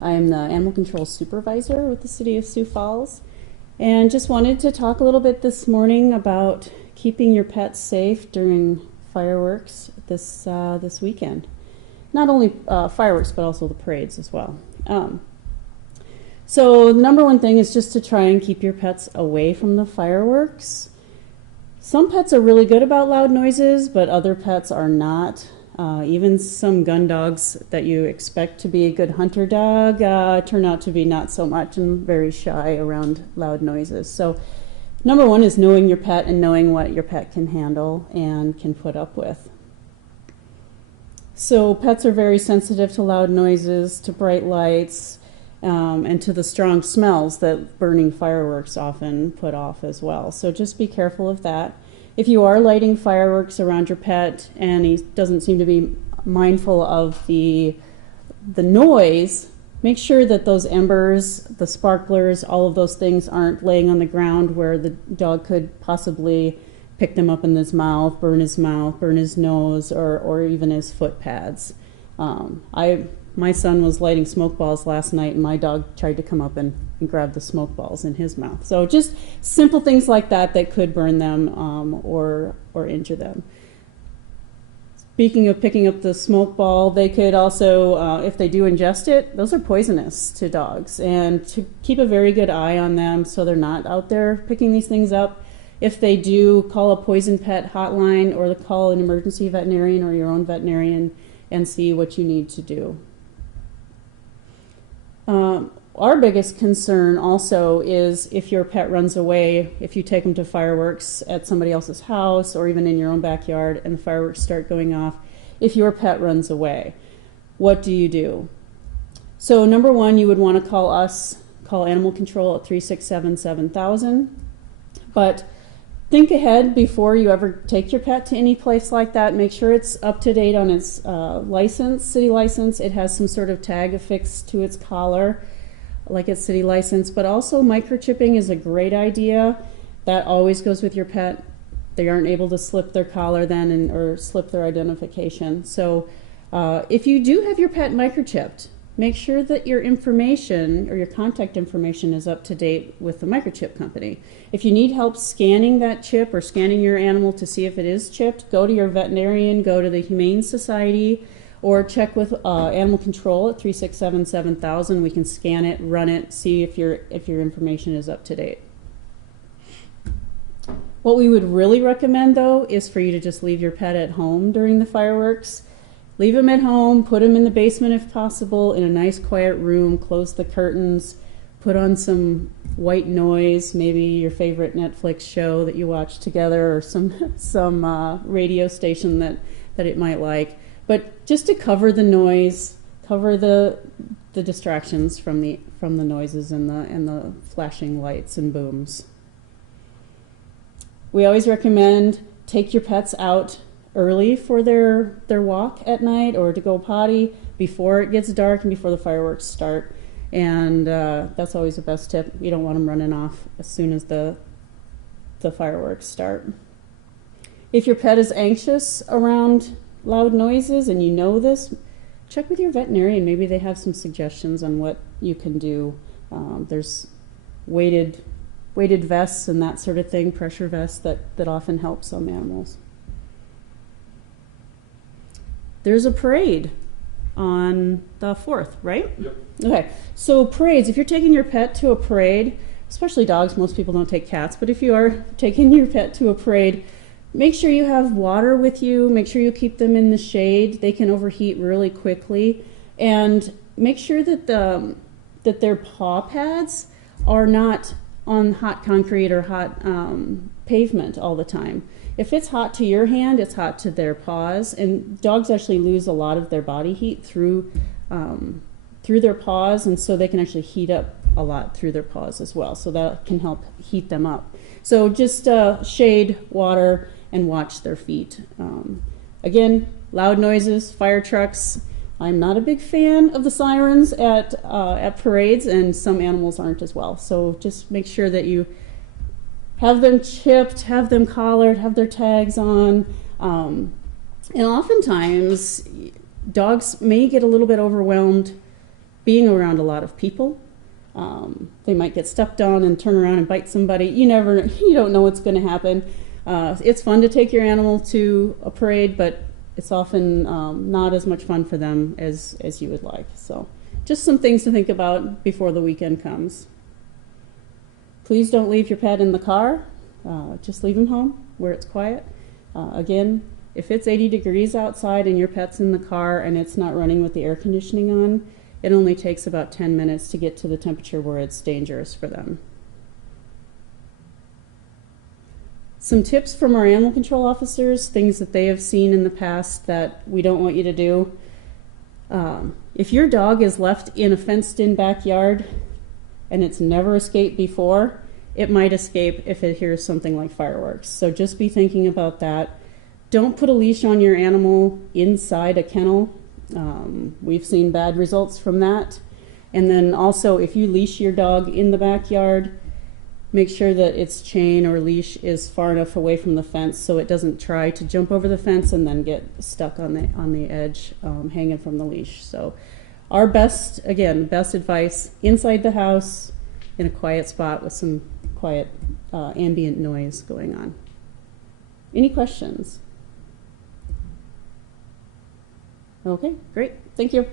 I'm the animal control supervisor with the city of Sioux Falls, and just wanted to talk a little bit this morning about keeping your pets safe during fireworks this weekend. Not only fireworks, but also the parades as well. So the number one thing is just to try and keep your pets away from the fireworks. Some pets are really good about loud noises, but other pets are not. Even some gun dogs that you expect to be a good hunter dog turn out to be not so much and very shy around loud noises. So number one is knowing your pet and knowing what your pet can handle and can put up with. So pets are very sensitive to loud noises, to bright lights, and to the strong smells that burning fireworks often put off as well. So just be careful of that. If you are lighting fireworks around your pet and he doesn't seem to be mindful of the noise, make sure that those embers, the sparklers, all of those things aren't laying on the ground where the dog could possibly pick them up in his mouth, burn his nose, or even his foot pads. My son was lighting smoke balls last night, and my dog tried to come up and grab the smoke balls in his mouth. So just simple things like that that could burn them or injure them. Speaking of picking up the smoke ball, they could also, if they do ingest it, those are poisonous to dogs. And to keep a very good eye on them so they're not out there picking these things up. If they do, call a poison pet hotline or call an emergency veterinarian or your own veterinarian and see what you need to do. Our biggest concern also is if your pet runs away, if you take them to fireworks at somebody else's house or even in your own backyard and the fireworks start going off, if your pet runs away, what do you do? So number one, you would want to call Animal Control at 367-7000. But think ahead before you ever take your pet to any place like that. Make sure it's up to date on its license, city license. It has some sort of tag affixed to its collar, like its city license. But also microchipping is a great idea. That always goes with your pet. They aren't able to slip their collar then or slip their identification. So if you do have your pet microchipped, make sure that your information or your contact information is up to date with the microchip company. If you need help scanning that chip or scanning your animal to see if it is chipped, go to your veterinarian, go to the Humane Society, or check with Animal Control at 367-7000. We can scan it, run it, see if your information is up to date. What we would really recommend, though, is for you to just leave your pet at home during the fireworks. Leave him at home, put him in the basement if possible, in a nice quiet room, close the curtains, put on some white noise, maybe your favorite Netflix show that you watch together or some radio station that it might like. But just to cover the noise, cover the distractions from the noises and the flashing lights and booms. We always recommend take your pets out early for their walk at night or to go potty before it gets dark and before the fireworks start. And that's always the best tip. You don't want them running off as soon as the fireworks start. If your pet is anxious around loud noises and you know this, check with your veterinarian. Maybe they have some suggestions on what you can do. There's weighted vests and that sort of thing, pressure vests that often help some animals. There's a parade on the 4th, right? Yep. Okay, so parades, if you're taking your pet to a parade, especially dogs, most people don't take cats, but if you are taking your pet to a parade, make sure you have water with you, make sure you keep them in the shade. They can overheat really quickly, and make sure that their paw pads are not on hot concrete or hot pavement all the time. If it's hot to your hand, it's hot to their paws, and dogs actually lose a lot of their body heat through their paws, and so they can actually heat up a lot through their paws as well, so that can help heat them up. So just shade, water, and watch their feet. Again, loud noises, fire trucks. I'm not a big fan of the sirens at parades, and some animals aren't as well. So just make sure that you have them chipped, have them collared, have their tags on. And oftentimes, dogs may get a little bit overwhelmed being around a lot of people. They might get stepped on and turn around and bite somebody. You don't know what's going to happen. It's fun to take your animal to a parade, but it's often not as much fun for them as you would like. So just some things to think about before the weekend comes. Please don't leave your pet in the car. Just leave him home where it's quiet. Again, if it's 80 degrees outside and your pet's in the car and it's not running with the air conditioning on, it only takes about 10 minutes to get to the temperature where it's dangerous for them. Some tips from our animal control officers, things that they have seen in the past that we don't want you to do. If your dog is left in a fenced-in backyard and it's never escaped before, it might escape if it hears something like fireworks. So just be thinking about that. Don't put a leash on your animal inside a kennel. We've seen bad results from that. And then also, if you leash your dog in the backyard, make sure that its chain or leash is far enough away from the fence so it doesn't try to jump over the fence and then get stuck on the edge, hanging from the leash. So our best advice, inside the house in a quiet spot with some quiet ambient noise going on. Any questions? Okay, great. Thank you.